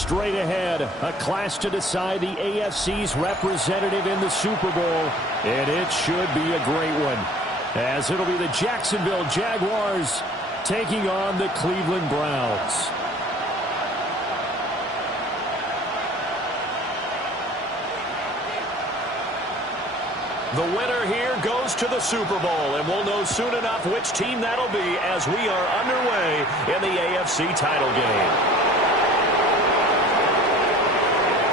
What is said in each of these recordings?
straight ahead. A clash to decide the AFC's representative in the Super Bowl. And it should be a great one, as it'll be the Jacksonville Jaguars taking on the Cleveland Browns. The winner here goes to the Super Bowl, and we'll know soon enough which team that'll be as we are underway in the AFC title game.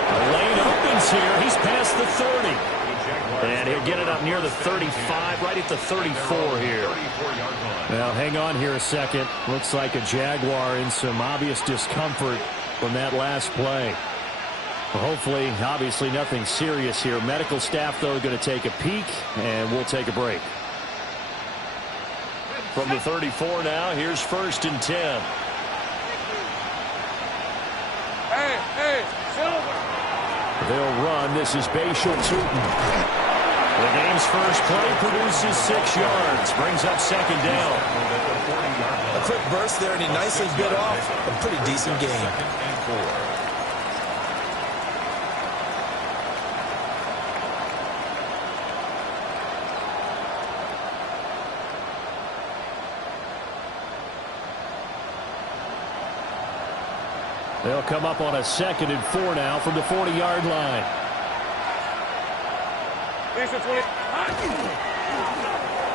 The lane opens here. He's past the 30. And he'll get it up near the 35, right at the 34 here. Now, hang on here a second. Looks like a Jaguar in some obvious discomfort from that last play. Hopefully, obviously, nothing serious here. Medical staff, though, going to take a peek, and we'll take a break. From the 34 now, here's 1st and 10. Hey, Silver. They'll run. This is Bashal Tootin. The game's first play produces 6 yards. Brings up 2nd down. A quick burst there, and he nicely bit off a pretty decent game. They'll come up on a 2nd and 4 now from the 40-yard line.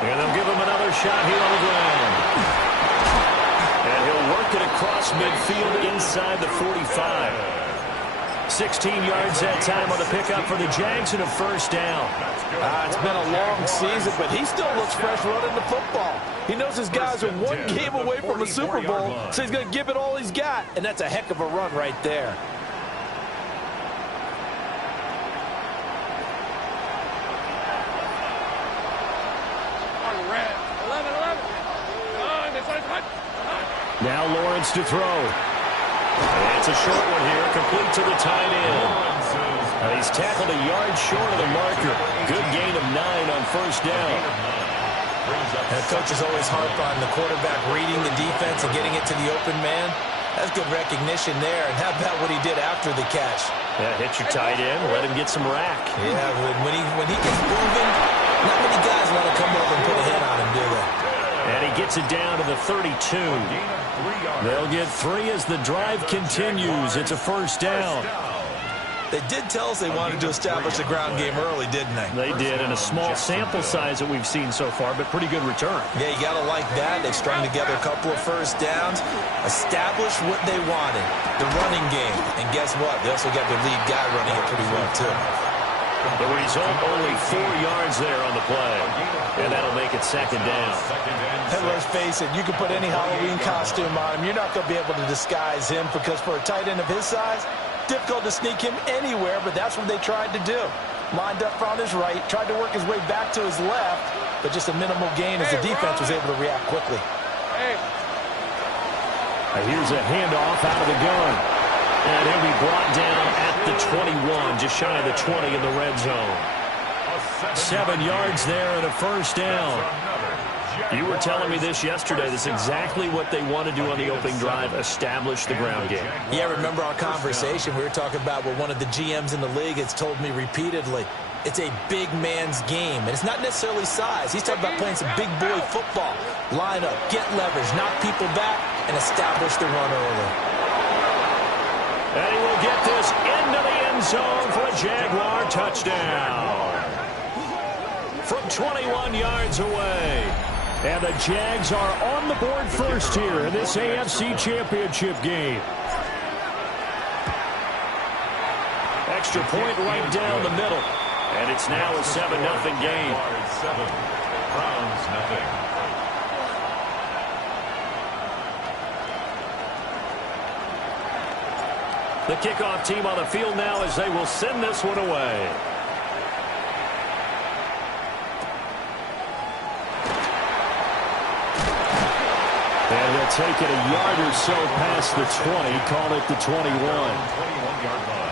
And they'll give him another shot here on the ground. And he'll work it across midfield inside the 45. 16 yards that time on the pickup for the Jags and a 1st down. It's been a long season, but he still looks fresh running the football. He knows his guys are one game away from a Super Bowl, so he's going to give it all he's got, and that's a heck of a run right there. Now Lawrence to throw. It's a short one here, complete to the tight end. He's tackled a yard short of the marker. Good gain of 9 on 1st down. And coaches always harp on the quarterback reading the defense and getting it to the open man. That's good recognition there. And how about what he did after the catch? Yeah, hit your tight end, let him get some rack. Yeah, when he gets moving, not many guys want to come over and put a hit on him, do they? And he gets it down to the 32. They'll get 3 as the drive continues. It's a 1st down. They did tell us they wanted to establish a ground game early, didn't they? They did, and a small sample size that we've seen so far, but pretty good return. Yeah, you got to like that. They've strung together a couple of 1st downs, established what they wanted, the running game. And guess what? They also got their lead guy running it pretty well, too. The result, only 4 yards there on the play. And that'll make it 2nd down. And let's face it, you can put any Halloween costume on him. You're not going to be able to disguise him because for a tight end of his size, difficult to sneak him anywhere, but that's what they tried to do. Lined up on his right, tried to work his way back to his left, but just a minimal gain as the defense was able to react quickly. Here's a handoff out of the gun. And he'll be brought down at the 21, just shy of the 20 in the red zone. 7 yards there and a 1st down. You were telling me this yesterday. This is exactly what they want to do on the opening drive, establish the ground game. Yeah, remember our conversation? We were talking about what one of the GMs in the league has told me repeatedly. It's a big man's game, and it's not necessarily size. He's talking about playing some big boy football. Line up, get leverage, knock people back, and establish the run early. And he will get this into the end zone for a Jaguar touchdown. From 21 yards away. And the Jags are on the board first here in this AFC Championship game. Extra point right down the middle. And it's now a 7-0 game. Browns, nothing. The kickoff team on the field now as they will send this one away. And he'll take it a yard or so past the 20, call it the 21. 21-yard line.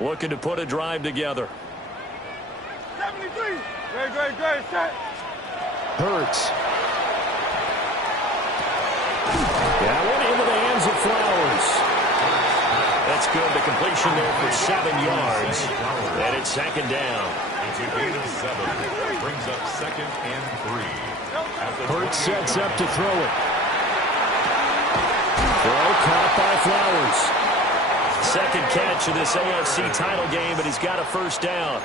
looking to put a drive together. 73. Great, set. Hurts. Yeah, went into the hands of Flowers. That's good. The completion there for 7 yards. And it's second down. It's a gain of 7. Brings up 2nd and 3. Hurts sets up to throw it. Throw caught by Flowers. Second catch of this AFC title game, but he's got a first down.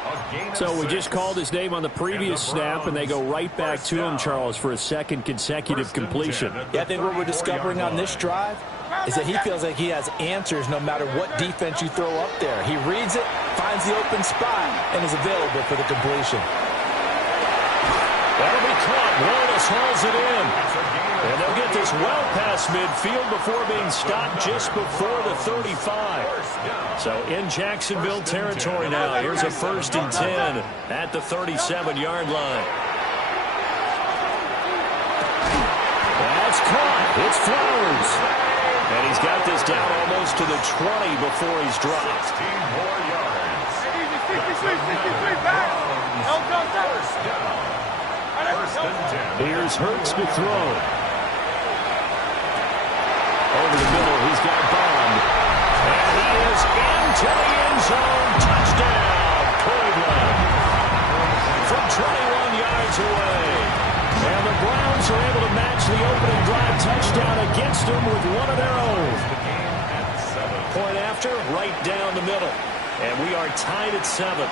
So we just called his name on the previous snap, and they go right back to him, Charles, for a second consecutive completion. Yeah, I think what we're discovering on this drive is that he feels like he has answers no matter what defense you throw up there. He reads it, finds the open spot, and is available for the completion. That'll be caught. Wallace hauls it in. And they'll get this well past midfield before being stopped just before the 35. So in Jacksonville territory now. Here's a 1st and 10 at the 37-yard line. That's caught. It's Flowers. And he's got this down almost to the 20 before he's dropped. 16 more yards. 63, back. First down. Here's Hurts to throw. Over the middle, he's got Bond. And he is into the end zone. Touchdown, Cleveland. From 21 yards away. And the Browns are able to match the opening drive touchdown against them with one of their own. Point after, right down the middle. And we are tied at 7.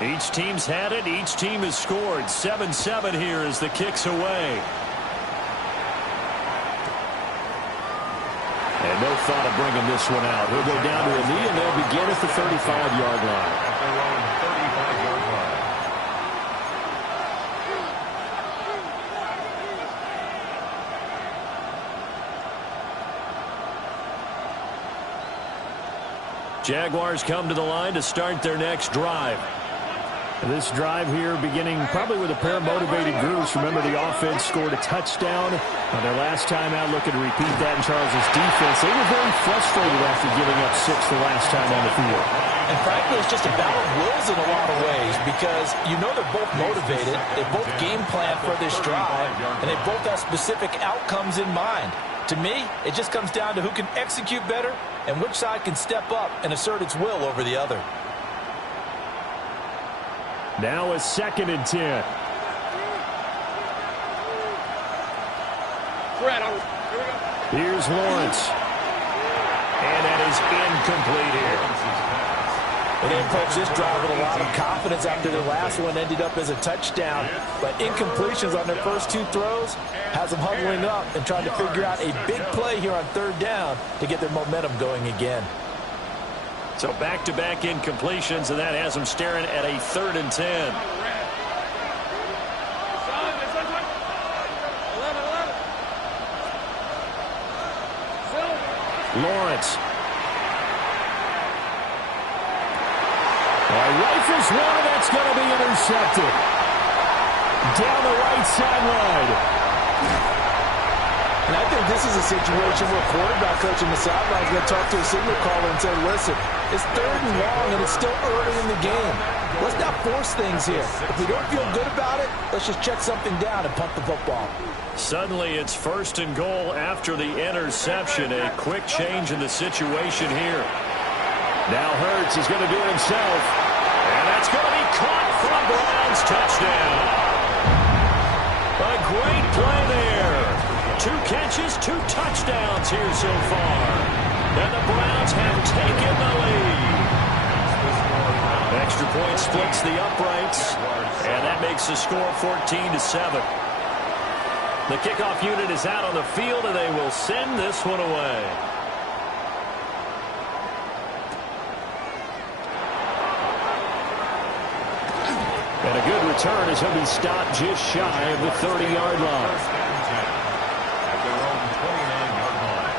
Each team's had it. Each team has scored. 7-7 here as the kick's away. And no thought of bringing this one out. He'll go down to a knee, and they'll begin at the 35-yard line. At their own 35-yard line. Jaguars come to the line to start their next drive. This drive here beginning probably with a pair of motivated groups. Remember, the offense scored a touchdown on their last time out. Looking to repeat that in Charles' defense. They were very frustrated after giving up 6 the last time on the field. And frankly, it's just a battle of wills in a lot of ways because you know they're both motivated. They both game plan for this drive, and they both have specific outcomes in mind. To me, it just comes down to who can execute better and which side can step up and assert its will over the other. Now a 2nd and 10. Here's Lawrence. And that is incomplete here. Well, they approached this drive with a lot of confidence after their last one ended up as a touchdown. But incompletions on their first 2 throws has them huddling up and trying to figure out a big play here on 3rd down to get their momentum going again. So back-to-back incompletions, and that has them staring at a 3rd and 10. Lawrence. Rifles one, and that's going to be intercepted. Down the right sideline. And I think this is a situation where a quarterback coach in the sideline is going to talk to a signal caller and say, listen, it's 3rd and long, and it's still early in the game. Let's not force things here. If we don't feel good about it, let's just check something down and punt the football. Suddenly it's 1st and goal after the interception. A quick change in the situation here. Now Hurts is going to do it himself. And that's going to be caught for a Browns touchdown. A great play there. 2 catches, 2 touchdowns here so far. And the Browns have taken the lead. Extra point splits the uprights. And that makes the score 14-7. The kickoff unit is out on the field, and they will send this one away. And a good return as he'll be stopped just shy of the 30-yard line. At their own 29-yard line.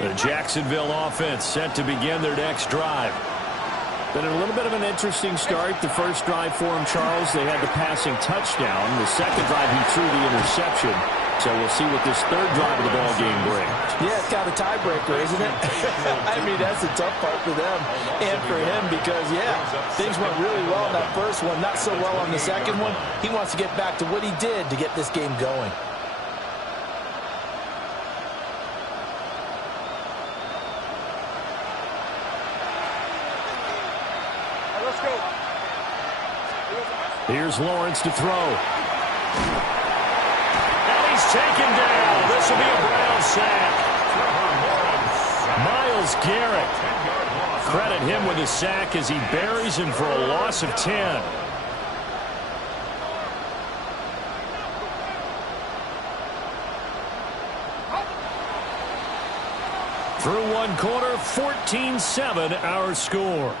The Jacksonville offense set to begin their next drive. Been a little bit of an interesting start. The first drive for him, Charles, they had the passing touchdown. The second drive, he threw the interception. So we'll see what this third drive of the ball game brings. Yeah, it's kind of a tiebreaker, isn't it? I mean, that's the tough part for them and for him because, yeah, things went really well in that first one, not so well on the second one. He wants to get back to what he did to get this game going. Here's Lawrence to throw. And he's taken down. This will be a Brown sack. Myles Garrett. Credit him with a sack as he buries him for a loss of 10. Through one quarter, 14-7 our score.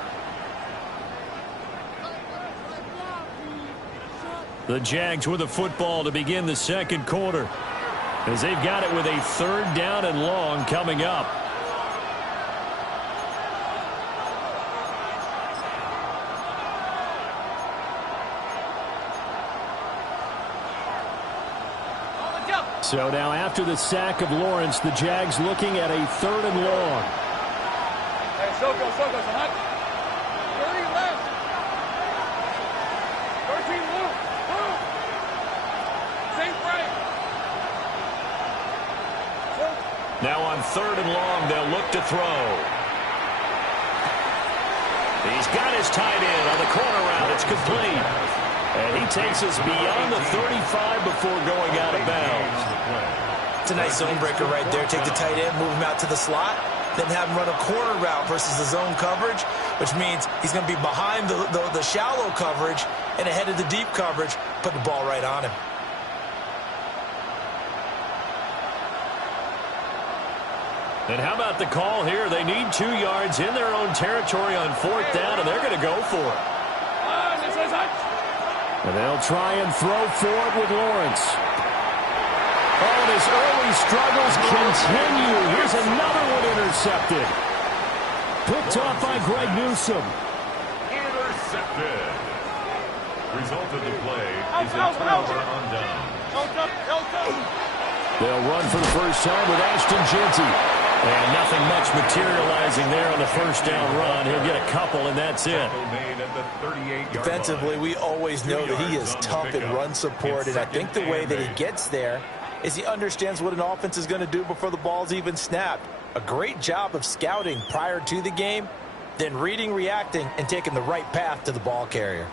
The Jags with the football to begin the second quarter as they've got it with a third down and long coming up. So now after the sack of Lawrence, the Jags looking at a third and long. Hey, so go, 30 left. 13 left. Now on third and long, they'll look to throw. He's got his tight end on the corner route. It's complete. And he takes us beyond the 35 before going out of bounds. It's a nice zone breaker right there. Take the tight end, move him out to the slot, then have him run a corner route versus the zone coverage, which means he's going to be behind the shallow coverage and ahead of the deep coverage. Put the ball right on him. And how about the call here? They need 2 yards in their own territory on fourth down, and they're going to go for it. And they'll try and throw for it with Lawrence. Oh, and his early struggles continue. Here's another one intercepted. Picked off by Greg Newsome. Intercepted. Result of the play is a turnover on down. They'll run for the first time with Ashton Jeanty. And nothing much materializing there on the first down run. He'll get a couple, and that's it. Defensively, we always know that he is tough in run support, and I think the way that he gets there is he understands what an offense is going to do before the ball's even snapped. A great job of scouting prior to the game, then reading, reacting, and taking the right path to the ball carrier.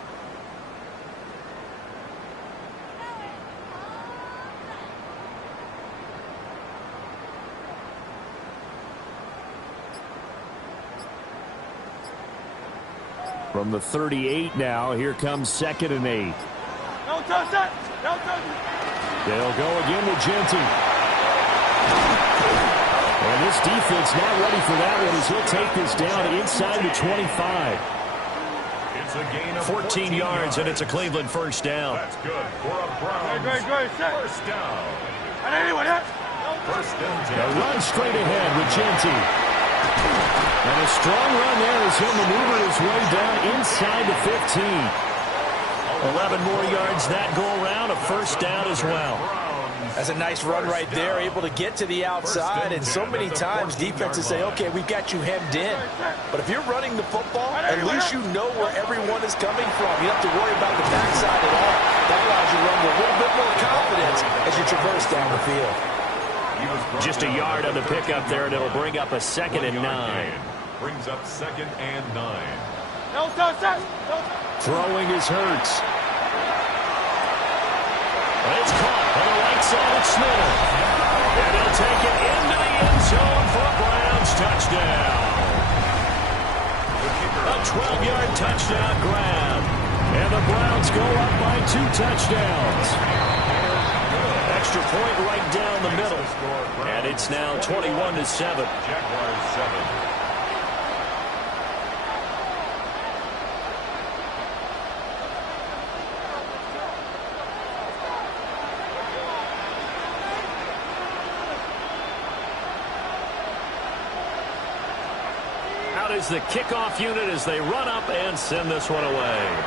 From the 38 now, here comes 2nd and 8. Don't touch that! Don't touch it! They'll go again with Jeanty. And this defense not ready for that one as he'll take this down inside the 25. It's a gain of 14 yards, and it's a Cleveland first down. That's good for a Browns first down. First and 10. A run straight ahead with Jeanty. And a strong run there as he'll maneuver his way down inside the 15. 11 more yards that go around, a first down as well. That's a nice run right there, able to get to the outside, and so many times defenses say, okay, we've got you hemmed in. But if you're running the football, at least you know where everyone is coming from. You don't have to worry about the backside at all. That allows you to run with a little bit more confidence as you traverse down the field. Just a yard on the pickup there, and it'll bring up a 2nd and 9. Brings up 2nd and 9. Don't touch that! Throwing is Hurts. It's caught on the right side of Smith. And he'll take it into the end zone for a Browns touchdown. A 12-yard touchdown grab. And the Browns go up by 2 touchdowns. Extra point right down the middle. And it's now 21-7. Jaguars 7. out is the kickoff unit as they run up and send this one away.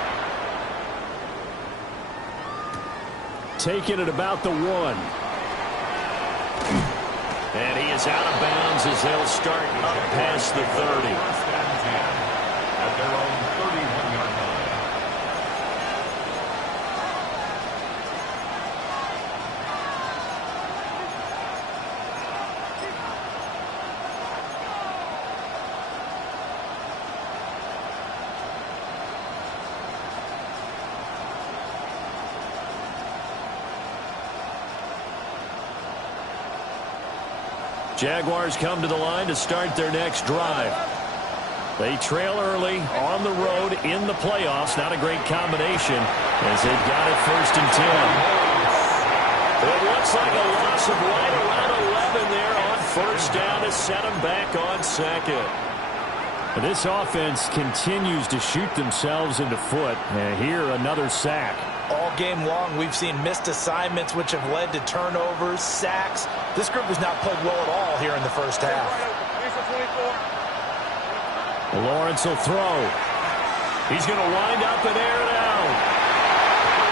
Taking it about the 1. And he is out of bounds as they'll start up past the 30. At their own 31-yard line. Jaguars come to the line to start their next drive. They trail early on the road in the playoffs. Not a great combination as they've got it 1st and 10. It looks like a loss of right around 11 there on 1st down to set them back on 2nd. This offense continues to shoot themselves in the foot. And here another sack. All game long, we've seen missed assignments, which have led to turnovers, sacks. This group has not played well at all here in the first half. Lawrence will throw. He's going to wind up and air it out.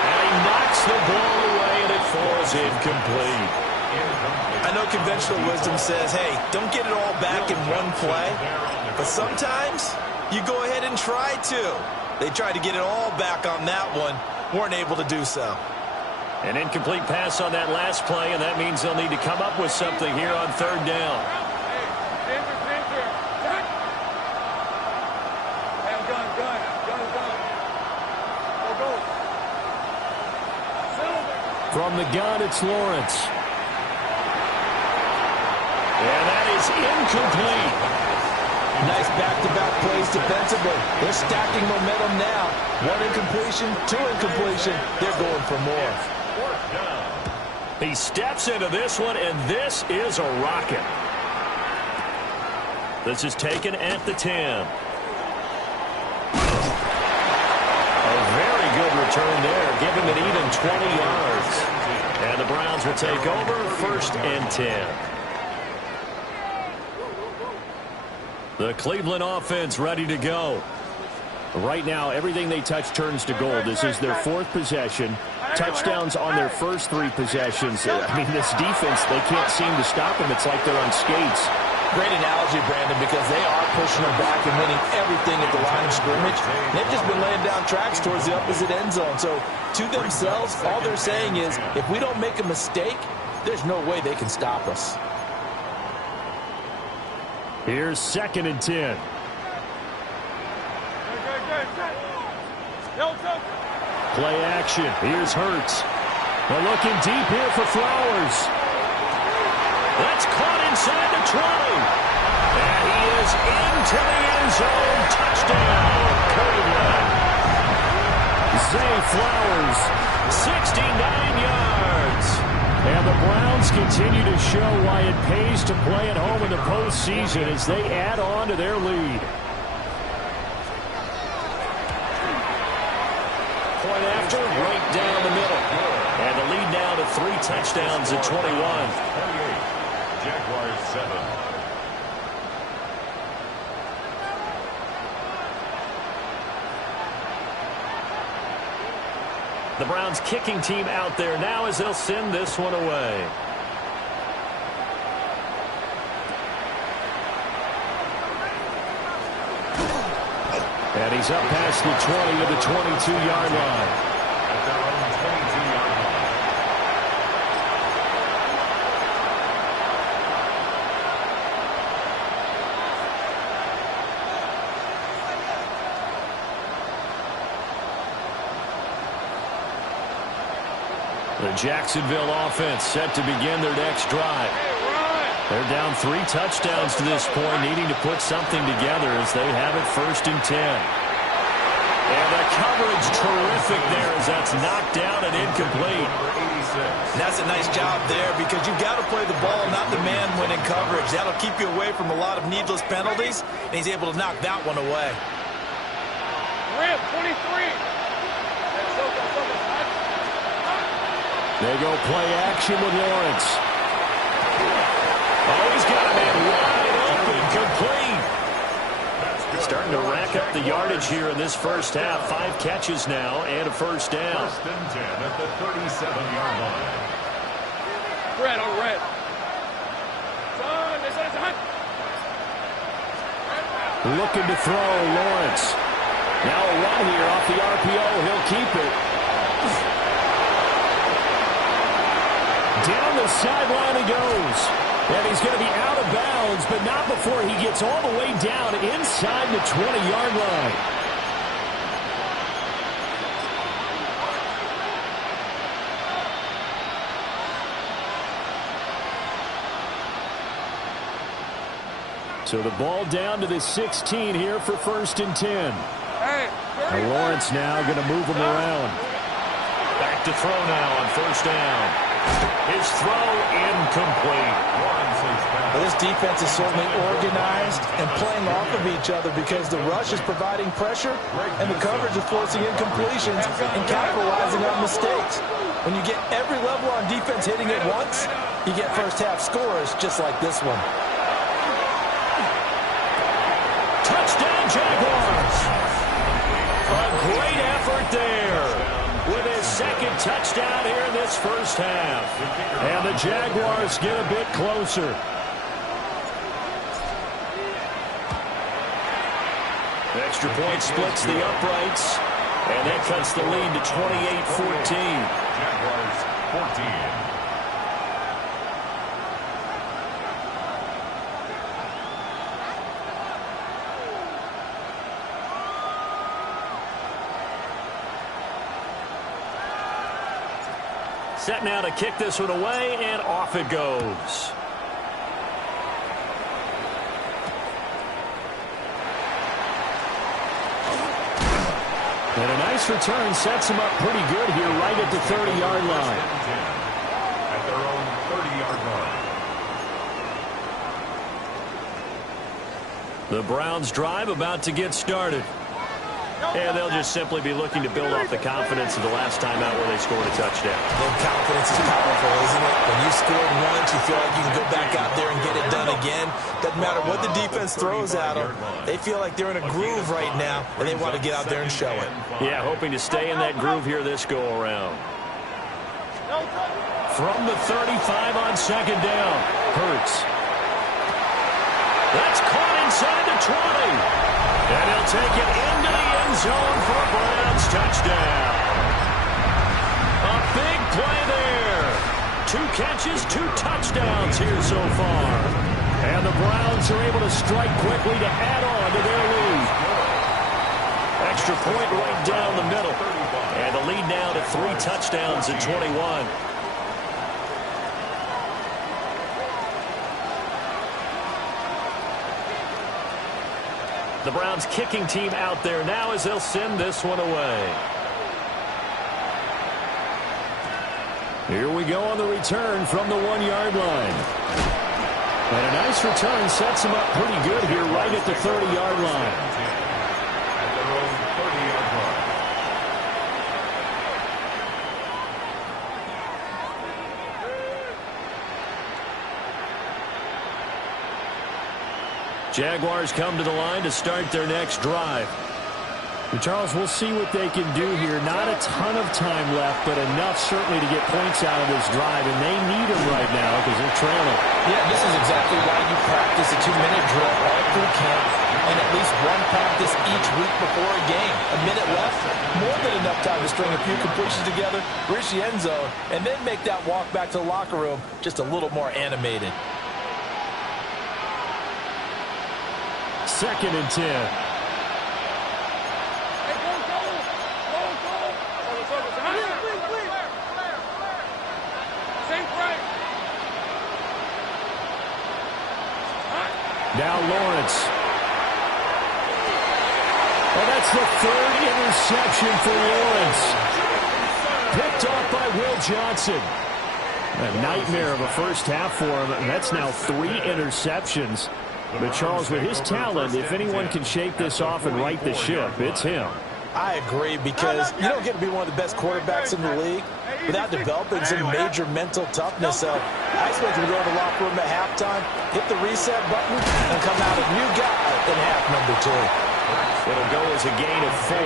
And he knocks the ball away, and it falls incomplete. I know conventional wisdom says, hey, don't get it all back in one play. But sometimes you go ahead and try to. They tried to get it all back on that one. Weren't able to do so. An incomplete pass on that last play, and that means they'll need to come up with something here on 3rd down. From the gun, it's Lawrence. And that is incomplete. Nice back-to-back plays defensively. They're stacking momentum now. 1 incompletion, 2 incompletion. They're going for more. He steps into this one, and this is a rocket. This is taken at the 10. A very good return there. Give him an even 20 yards. And the Browns will take over 1st and 10. The Cleveland offense ready to go. Right now, everything they touch turns to gold. This is their 4th possession. Touchdowns on their first 3 possessions. I mean, this defense, they can't seem to stop them. It's like they're on skates. Great analogy, Brandon, because they are pushing them back and winning everything at the line of scrimmage. They've just been laying down tracks towards the opposite end zone. So, to themselves, all they're saying is, if we don't make a mistake, there's no way they can stop us. Here's 2nd and 10. Play action. Here's Hurts. They're looking deep here for Flowers. That's caught inside the 20. And he is into the end zone. Touchdown, Cleveland. Zay Flowers, 69 yards. And the Browns continue to show why it pays to play at home in the postseason as they add on to their lead. Point after, right down the middle. And the lead now to 3 touchdowns at 21. 28, Jaguars 7. The Browns kicking team out there now as they'll send this one away. And he's up past the 20 to the 22-yard line. At their own 22-yard line. The Jacksonville offense set to begin their next drive. They're down 3 touchdowns to this point, needing to put something together as they have it 1st and 10. And the coverage terrific there as that's knocked down and incomplete. And that's a nice job there because you've got to play the ball, not the man when in coverage. That'll keep you away from a lot of needless penalties, and he's able to knock that one away. Rip, 23. They go play action with Lawrence. Oh, he's got a man wide open, complete. rack up the yardage here in this first half. 5 catches now and a first down. First and 10 at the 37-yard line. Red on red. Looking to throw, Lawrence. Now a run here off the RPO. He'll keep it. Down the sideline he goes. And he's going to be out of bounds, but not before he gets all the way down inside the 20-yard line. So the ball down to the 16 here for first and 10. And Lawrence now going to move him around. Back to throw now on first down. His throw incomplete. Well, this defense is certainly organized and playing off of each other because the rush is providing pressure and the coverage is forcing incompletions and capitalizing on mistakes. When you get every level on defense hitting at once, you get first half scores just like this one. Touchdown, Jaguars. A great effort there with his second touchdown here in this first half. And the Jaguars get a bit closer. Extra point splits the uprights, and that cuts the lead to 28-14. Jaguars 14. Set now to kick this one away, and off it goes. And a nice return sets him up pretty good here right at the 30-yard line. At their own 30-yard line. The Browns drive about to get started. And they'll just simply be looking to build off the confidence of the last time out where they scored a touchdown. Well, confidence is powerful, isn't it? When you scored once, you feel like you can go back out there and get it done again. Doesn't matter what the defense throws at them. They feel like they're in a groove right now, and they want to get out there and show it. Yeah, hoping to stay in that groove here this go-around. From the 35 on second down, Hurts. That's caught inside the 20. And he'll take it into the end zone for a Browns touchdown. A big play there. 2 catches, 2 touchdowns here so far. And the Browns are able to strike quickly to add on to their lead. Extra point right down the middle. And the lead now to 3 touchdowns at 21. The Browns kicking team out there now as they'll send this one away. Here we go on the return from the 1-yard line. And a nice return sets him up pretty good here right at the 30-yard line. At their own 30-yard line. Jaguars come to the line to start their next drive. Charles, we'll see what they can do here. Not a ton of time left, but enough certainly to get points out of this drive, and they need them right now because they're trailing. Yeah, this is exactly why you practice a 2-minute drill all through camp and at least one practice each week before a game. A minute left, more than enough time to string a few completions together, reach the end zone, and then make that walk back to the locker room just a little more animated. Second and 10. Now Lawrence. Well, that's the 3rd interception for Lawrence. Picked off by Will Johnson. A nightmare of a first half for him. And that's now 3 interceptions. But Charles, with his talent, if anyone can shake this off and right the ship, it's him. I agree, because you don't get to be one of the best quarterbacks in the league without developing some major mental toughness. So I expect him to go to the locker room at halftime, hit the reset button, and come out a new guy in half number 2. It'll go as a gain of 4.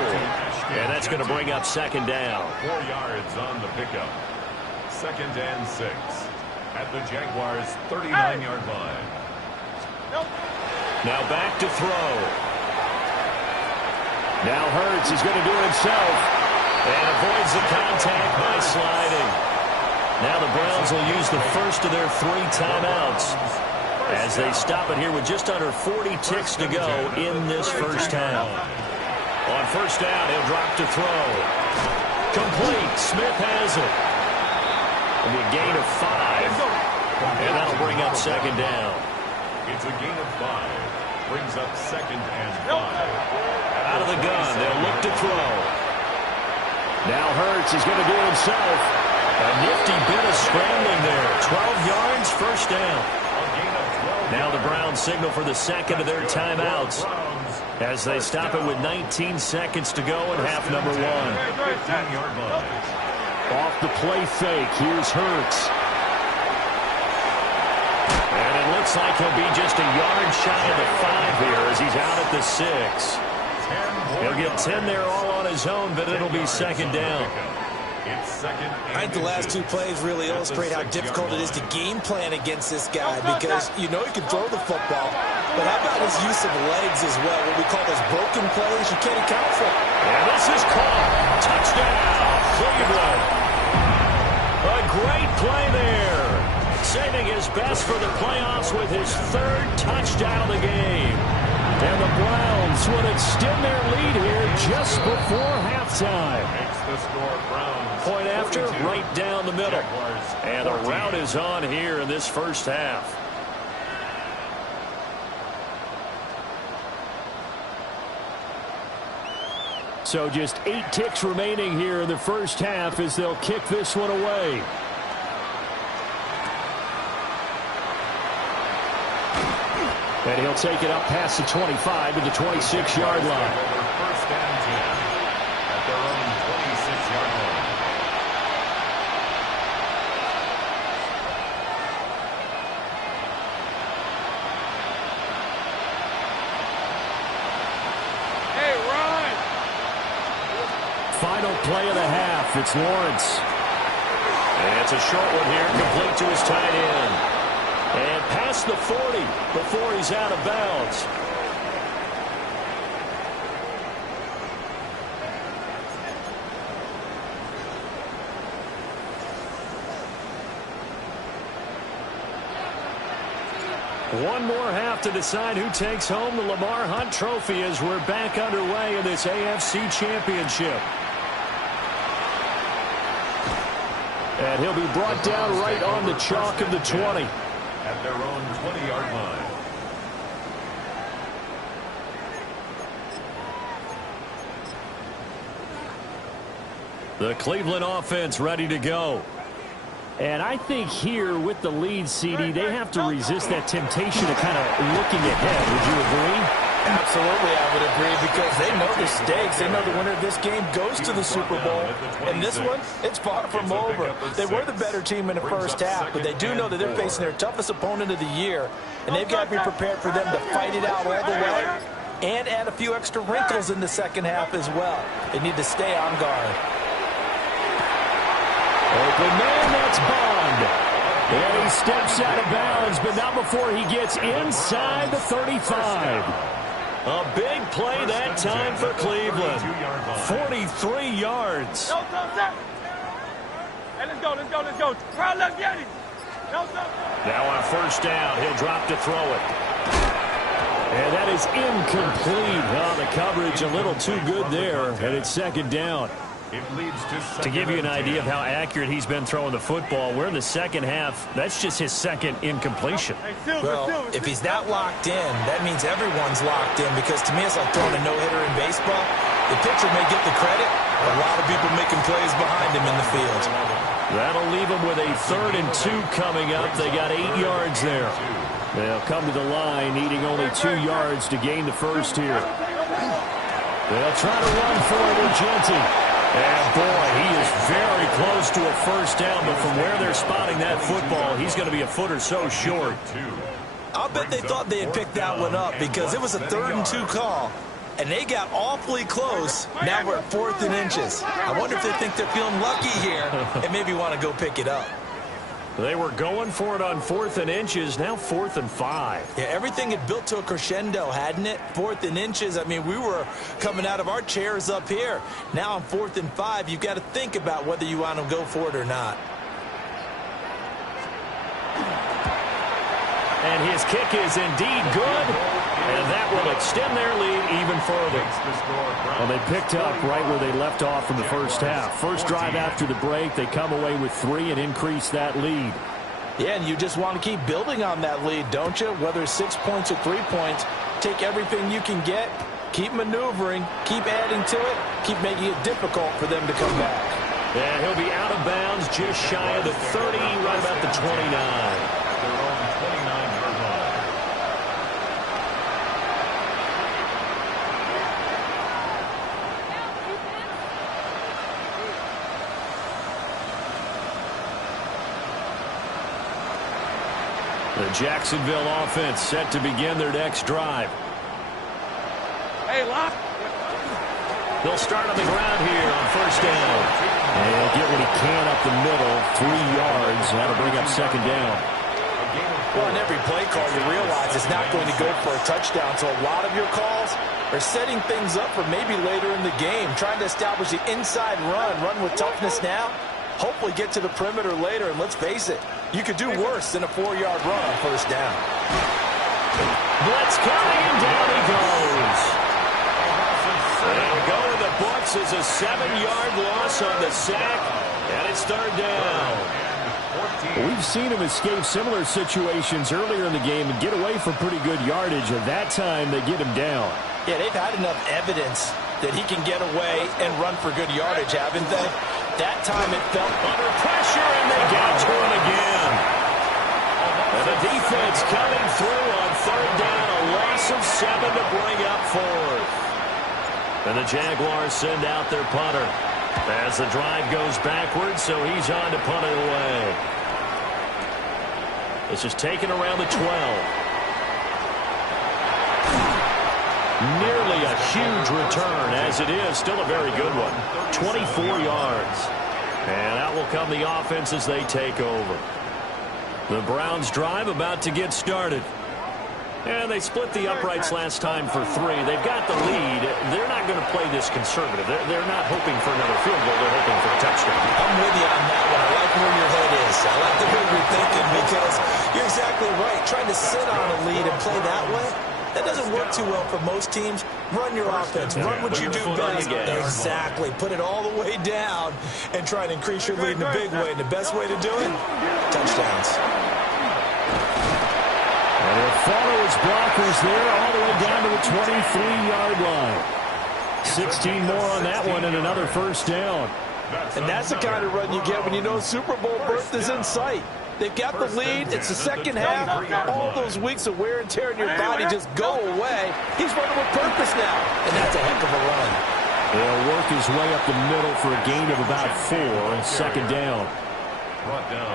And that's going to bring up second down. 4 yards on the pickup. 2nd and 6 at the Jaguars' 39-yard line. Now back to throw. Now Hurts is going to do it himself and avoids the contact by sliding. Now the Browns will use the first of their 3 timeouts as they stop it here with just under 40 ticks to go in this first half. On first down, he'll drop to throw. Complete. Smith has it. It'll be a gain of 5. And that'll bring up second down. It's a gain of 5. Brings up 2nd and 5. Out of the gun, they'll look to throw. Now Hurts is going to do it himself. A nifty bit of scrambling there. 12 yards, first down. Now the Browns signal for the second of their timeouts as they stop it with 19 seconds to go in half number 1. 15-yard line. Off the play fake, here's Hurts. And it looks like he'll be just a yard shy of the 5 here as he's out at the 6. He'll get 10 there all on his own, but it'll be second down. I think the last 2 plays really illustrate how difficult it is to game plan against this guy because you know he can throw the football, but how about his use of legs as well? What we call those broken plays, you can't account for. And this is caught. Touchdown, Cleveland. A great play there. Saving his best for the playoffs with his 3rd touchdown of the game. And the Browns would extend their lead here just before halftime. Makes the score Browns. Point after, 42. right down the middle. Jaguars, And the 14. rout is on here in this first half. So just 8 ticks remaining here in the first half as they'll kick this one away. And he'll take it up past the 25 to the 26-yard line. First and 10 at their own 26-yard line. Hey, Ron! Final play of the half. It's Lawrence. And it's a short one here, complete to his tight end. And past the 40 before he's out of bounds. One more half to decide who takes home the Lamar Hunt Trophy as we're back underway in this AFC Championship. And he'll be brought down right on the chalk of the 20. At their own 20-yard line. The Cleveland offense ready to go. And I think here with the lead, CD, they have to resist that temptation of kind of looking ahead. Would you agree? Absolutely, I would agree because they know the stakes. They know the winner of this game goes to the Super Bowl. And this one, it's far from over. They were the better team in the first half, but they do know that they're facing their toughest opponent of the year. And they've got to be prepared for them to fight it out all the way and add a few extra wrinkles in the second half as well. They need to stay on guard. Open man, that's Bond. And he steps out of bounds, but not before he gets inside the 35. A big play that time for Cleveland. 43 yards. Hey, let's go. Crowd, let's get him. Now on first down, he'll drop to throw it. And that is incomplete. Oh, the coverage a little too good there, and it's second down. To give you an idea of how accurate he's been throwing the football, we're in the second half. That's just his second incompletion. Well, if he's not locked in, that means everyone's locked in because to me it's like throwing a no-hitter in baseball. The pitcher may get the credit, but a lot of people making plays behind him in the field. That'll leave them with a 3rd and 2 coming up. They got 8 yards there. They'll come to the line, needing only 2 yards to gain the first here. They'll try to run for it with Genty. And, boy, he is very close to a first down, but from where they're spotting that football, he's going to be a foot or so short. I'll bet they thought they had picked that one up because it was a 3rd and 2 call. And they got awfully close. Now we're at 4th and inches. I wonder if they think they're feeling lucky here and maybe want to go pick it up. They were going for it on 4th and inches. Now 4th and 5. Yeah, everything had built to a crescendo, hadn't it? 4th and inches. I mean, we were coming out of our chairs up here. Now on 4th and 5, you've got to think about whether you want to go for it or not. And his kick is indeed good. And that will extend their lead even further. Well, they picked up right where they left off in the first half. First drive after the break, they come away with 3 and increase that lead. Yeah, and you just want to keep building on that lead, don't you? Whether it's 6 points or 3 points, take everything you can get, keep maneuvering, keep adding to it, keep making it difficult for them to come back. Yeah, he'll be out of bounds just shy of the 30, right about the 29. The Jacksonville offense set to begin their next drive. Hey, lock. They'll start on the ground here on first down. And he'll get what he can up the middle, 3 yards. That'll bring up second down. Well, in every play call, you realize it's not going to go for a touchdown. So a lot of your calls are setting things up for maybe later in the game, trying to establish the inside run with toughness now. Hopefully get to the perimeter later, and let's face it, you could do worse than a 4-yard run on first down. Blitz coming, and down he goes. They'll go in the books as a 7-yard loss on the sack, and it's third down. We've seen him escape similar situations earlier in the game and get away from pretty good yardage, and that time they get him down. Yeah, they've had enough evidence that he can get away and run for good yardage, haven't they? That time it felt under pressure, and they got to him again. And the defense coming through on third down, a loss of 7 to bring up 4th. And the Jaguars send out their punter as the drive goes backwards, so he's on to punt it away. This is taken around the 12. Nearly a huge return, as it is still a very good one. 24 yards. And out will come the offense as they take over. The Browns drive about to get started. And they split the uprights last time for 3. They've got the lead. They're not going to play this conservative. They're not hoping for another field goal. They're hoping for a touchdown. I'm with you on that one. I like where your head is. I like the way you're thinking because you're exactly right. Trying to sit on a lead and play that way, that doesn't work too well for most teams. Run your offense. Run what you do best. Exactly. Put it all the way down and try and increase your lead in a big way. And the best way to do it, touchdowns. And he'll follow his blockers there all the way down to the 23-yard line. 16 more on that one and another first down. And that's the kind of run you get when you know Super Bowl berth is in sight. They've got the lead. It's the second half. All those weeks of wear and tear in your body just go away. He's running with purpose now, and that's a heck of a run. He'll work his way up the middle for a gain of about 4, second down.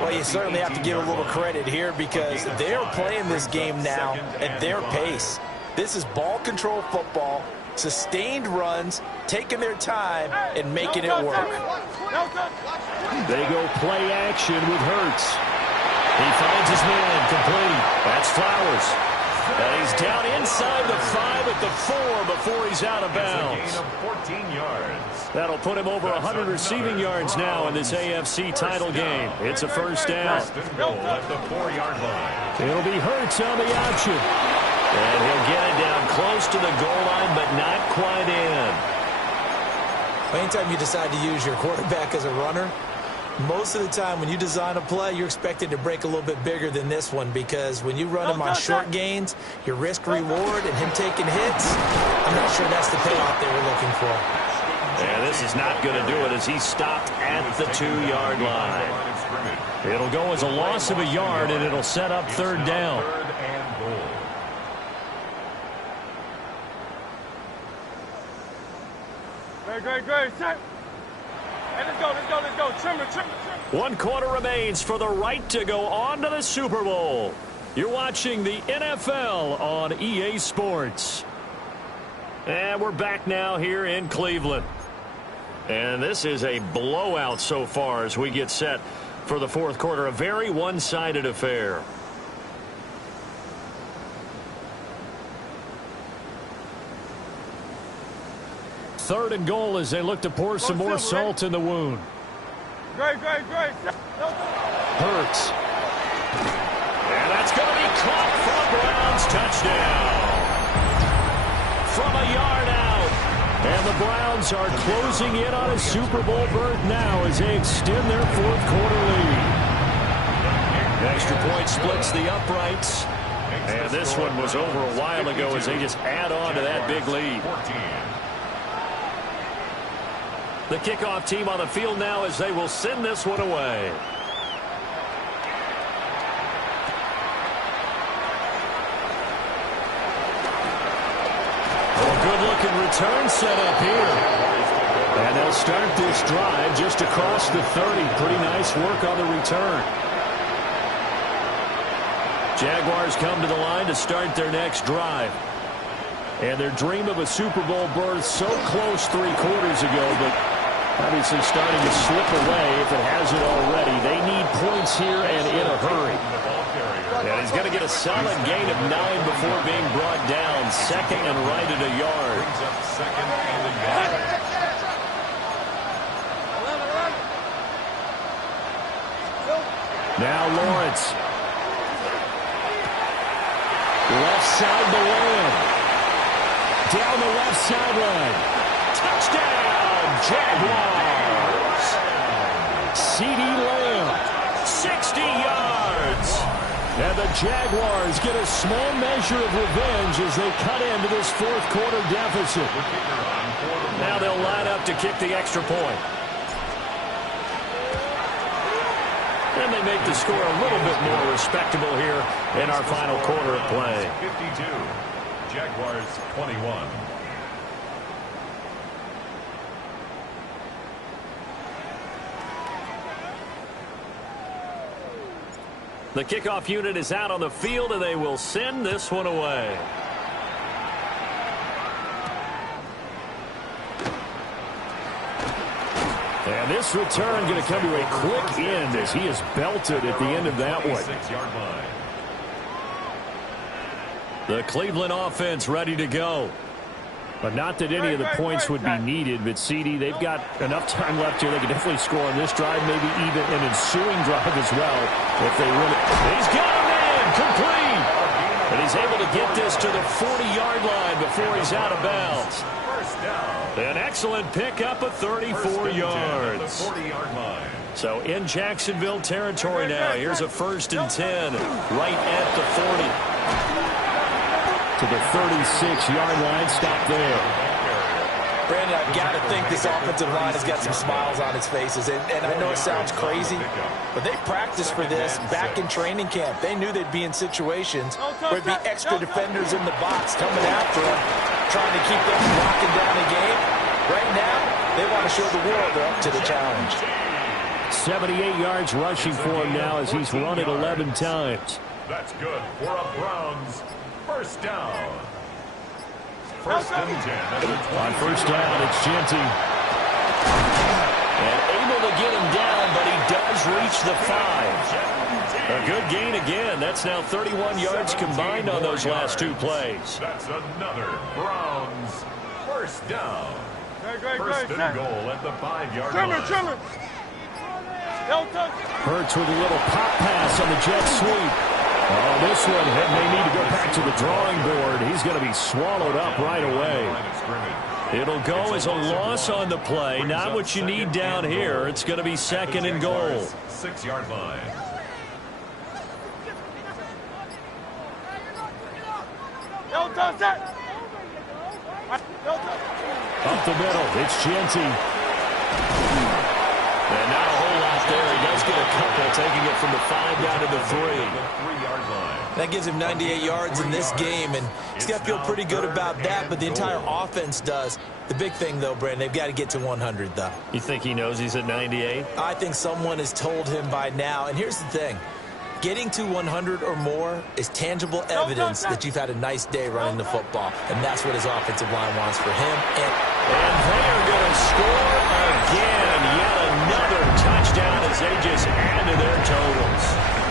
Well, you certainly have to give a little credit here because they're playing this game now at their pace. This is ball control football, sustained runs, taking their time, and making it work. They go play action with Hurts. He finds his man complete. That's Flowers. And he's down inside the 5 at the 4 before he's out of bounds. 14 yards. That'll put him over 100 receiving yards now in this AFC title game. It's a first down. Goal at the 4-yard line. It'll be Hurts on the option. And he'll get it down close to the goal line, but not quite in. Anytime you decide to use your quarterback as a runner, most of the time when you design a play, you're expected to break a little bit bigger than this one because when you run him on short gains, your risk-reward and him taking hits, I'm not sure that's the payoff they were looking for. Yeah, this is not going to do it as he's stopped at the 2-yard line. It'll go as a loss of a yard, and it'll set up third down. Great. Set. Hey, let's go. Trimmer. 1 quarter remains for the right to go on to the Super Bowl. You're watching the NFL on EA Sports. And we're back now here in Cleveland. And this is a blowout so far as we get set for the fourth quarter. A very one-sided affair. Third and goal as they look to pour some more salt in the wound. Great. Hurts. And that's going to be caught for a Browns touchdown. From a yard out. And the Browns are closing in on a Super Bowl berth now as they extend their fourth quarter lead. The extra point splits the uprights. And this one was over a while ago as they just add on to that big lead. The kickoff team on the field now as they will send this one away. Good-looking return set up here. And they'll start this drive just across the 30. Pretty nice work on the return. Jaguars come to the line to start their next drive. And their dream of a Super Bowl berth so close 3 quarters ago, but obviously starting to slip away if it hasn't already. They need points here and in a hurry. And he's going to get a solid gain of 9 before being brought down. Second and right at a yard. Now Lawrence. Left side to Lamb. Down the left sideline. Touchdown, Jaguars. CeeDee Lamb, 60 yards. And the Jaguars get a small measure of revenge as they cut into this fourth quarter deficit. Now they'll line up to kick the extra point. And they make the score a little bit more respectable here in our final quarter of play. 52, Jaguars 21. The kickoff unit is out on the field, and they will send this one away. And this return going to come to a quick end as he is belted at the end of that one. The Cleveland offense ready to go. But not that any of the points would be needed, but CeeDee, they've got enough time left here. They can definitely score on this drive, maybe even an ensuing drive as well if they really... He's got a man complete! And he's able to get this to the 40-yard line before he's out of bounds. An excellent pickup of 34 yards. So in Jacksonville territory now. Here's a 1st and 10 right at the 40. To the 36-yard line. Stop there. Brandon, I've got to think this offensive line has got some smiles on its faces. And I know it sounds crazy, but they practiced for this back in training camp. They knew they'd be in situations where there'd be extra defenders in the box coming after them, trying to keep them from locking down the game. Right now, they want to show the world they're up to the challenge. 78 yards rushing for him now as he's run it 11 times. That's good for a Browns. First down. 1st and 10. On first down, it's Genty. And able to get him down, but he does reach the 5. A good gain again. That's now 31 yards combined on those last 2 plays. That's another Browns first down. First and goal at the 5-yard line. Hurts with a little pop pass on the jet sweep. Oh, this one may need to go back to the drawing board. He's going to be swallowed up right away. It'll go as a loss on the play. Not what you need down here. It's going to be 2nd and goal. 6-yard line. Up the middle. It's Genty. And not a whole lot there. He does get a couple, taking it from the 5 down to the 3. That gives him 98 yards in this game, and he's got to feel pretty good about that, but the entire offense does. The big thing, though, Brandon, they've got to get to 100, though. You think he knows he's at 98? I think someone has told him by now, and here's the thing. Getting to 100 or more is tangible evidence that you've had a nice day running the football, and that's what his offensive line wants for him. And they are going to score again. Yet another touchdown as they just add to their totals.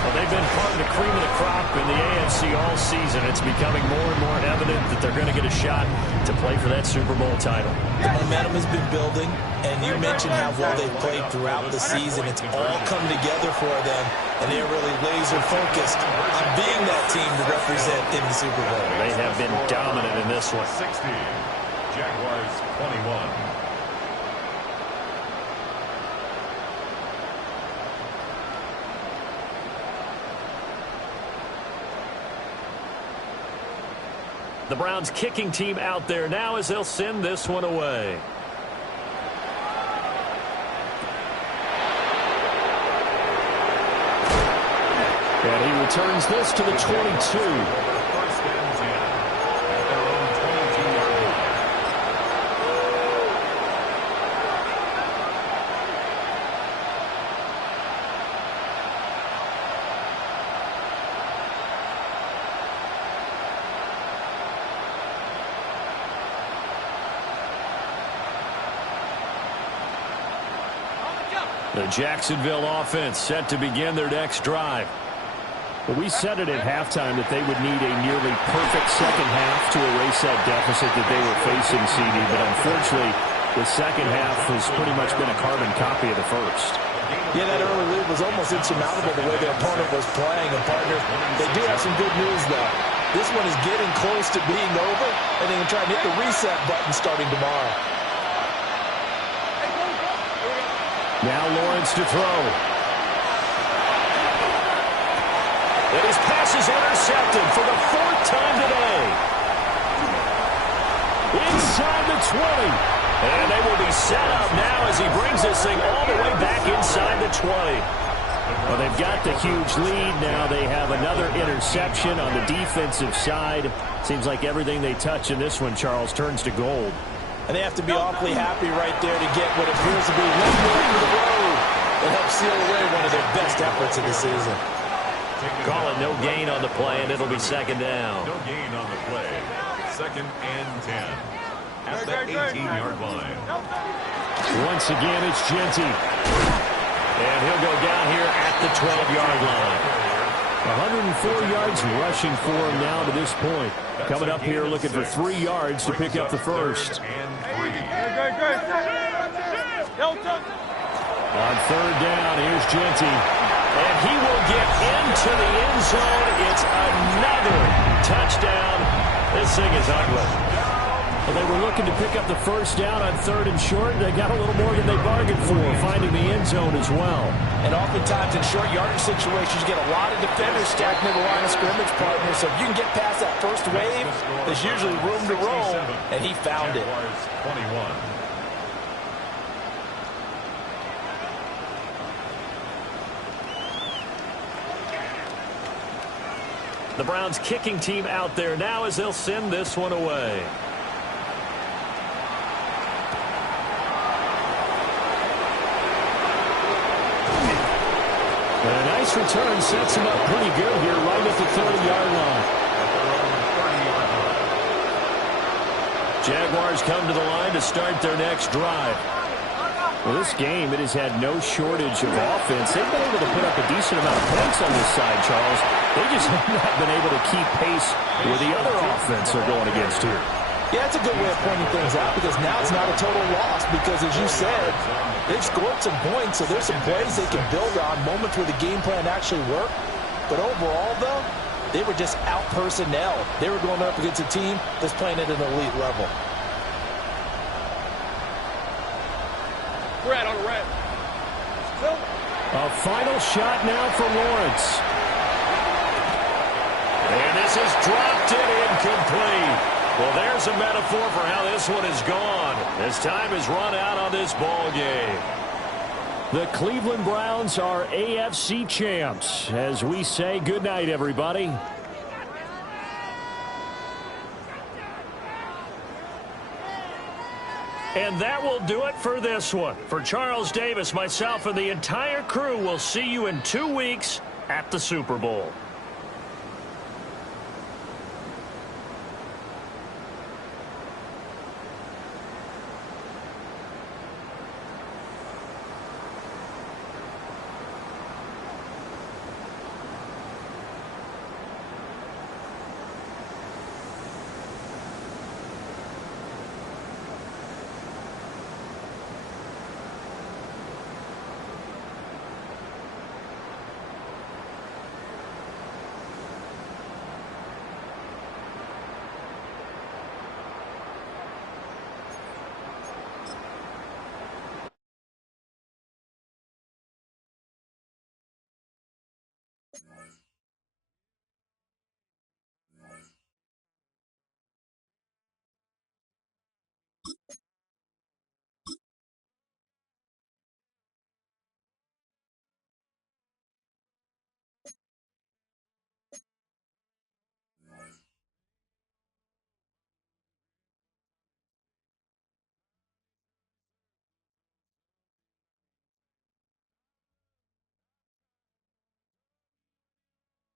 Well, they've been part of the cream of the crop in the AFC all season. It's becoming more and more evident that they're going to get a shot to play for that Super Bowl title. The momentum has been building, and you mentioned how well they've played throughout the season. It's all come together for them, and they're really laser-focused on being that team to represent in the Super Bowl. They have been dominant in this one. 60, Jaguars 21. The Browns kicking team out there now as they'll send this one away. And he returns this to the 22. The Jacksonville offense set to begin their next drive. Well, we said it at halftime that they would need a nearly perfect second half to erase that deficit that they were facing, CD. But unfortunately, the second half has pretty much been a carbon copy of the first. Yeah, that early lead was almost insurmountable the way their opponent was playing. And, partner, they do have some good news, though. This one is getting close to being over, and they can try and hit the reset button starting tomorrow. Now Lawrence to throw. And his pass is intercepted for the fourth time today. Inside the 20. And they will be set up now as he brings this thing all the way back inside the 20. Well, they've got the huge lead. Now they have another interception on the defensive side. Seems like everything they touch in this one, Charles, turns to gold. And they have to be awfully happy right there to get what appears to be one more into the road that helps seal away one of their best efforts of the season. Call it no gain on the play, and it'll be second down. No gain on the play. 2nd and 10 at the 18-yard line. Once again, it's Genty. And he'll go down here at the 12-yard line. 104 yards rushing for him now to this point. Coming up here looking for 3 yards to pick up the first. On third down, here's Genty. And he will get into the end zone. It's another touchdown. This thing is ugly. Well, they were looking to pick up the first down on 3rd and short. They got a little more than they bargained for, finding the end zone as well. And oftentimes in short yardage situations, you get a lot of defenders stacked near the line of scrimmage, partner. So if you can get past that first wave, there's usually room to roam, and he found it. 21. The Browns kicking team out there now as they'll send this one away. And a nice return sets him up pretty good here right at the 30-yard line. Jaguars come to the line to start their next drive. Well, this game, it has had no shortage of offense. They've been able to put up a decent amount of points on this side, Charles. They just have not been able to keep pace with the other offense they're going against here. Yeah, that's a good way of pointing things out because now it's not a total loss because, as you said, they've scored some points, so there's some plays they can build on, moments where the game plan actually worked. But overall, though, they were just out-personnel. They were going up against a team that's playing at an elite level. Red on the red. A final shot now for Lawrence. And this is dropped it incomplete. Well, there's a metaphor for how this one is gone. As time has run out on this ball game. The Cleveland Browns are AFC champs. As we say goodnight, everybody. And that will do it for this one. For Charles Davis, myself, and the entire crew, we'll see you in 2 weeks at the Super Bowl.